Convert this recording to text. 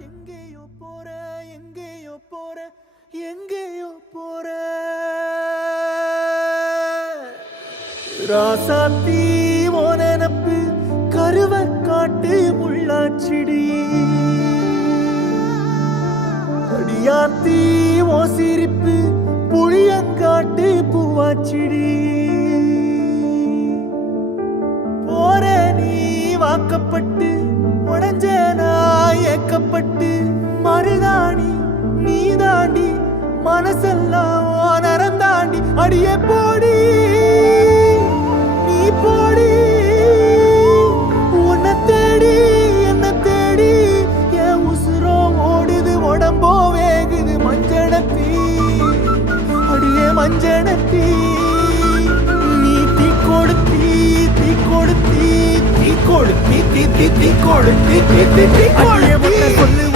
எங்கேயோ போற எங்கேயோ போற எங்கேயோ போற ராசாத்தி ஓ நினப்பு கருவ காட்டு முள்ளாச்சிடி அடியாத்தி ஓ சிரிப்பு புளியங்காட்டு பூவாச்சிடி போற நீ வாக்கப்பட்டு உடஞ்ச நான் ஏக்கப்பட்டு மருதாணி நீ தாண்டி மனசெல்லாம் நரந்தாண்டி அடியே போடி நீ போடி உன்னை தேடி என்ன தேடி என் உசுரோ ஓடுது உடம்போ வேகுது மஞ்சனத்தி அடியே மஞ்சனத்தி நீ தீ கொடுத்தி தீ கொடுத்தி தீ கொடுத்தி தீ தீ தீ கொடுத்தி தீ தீ தீ கொடுத்தி சொல்லு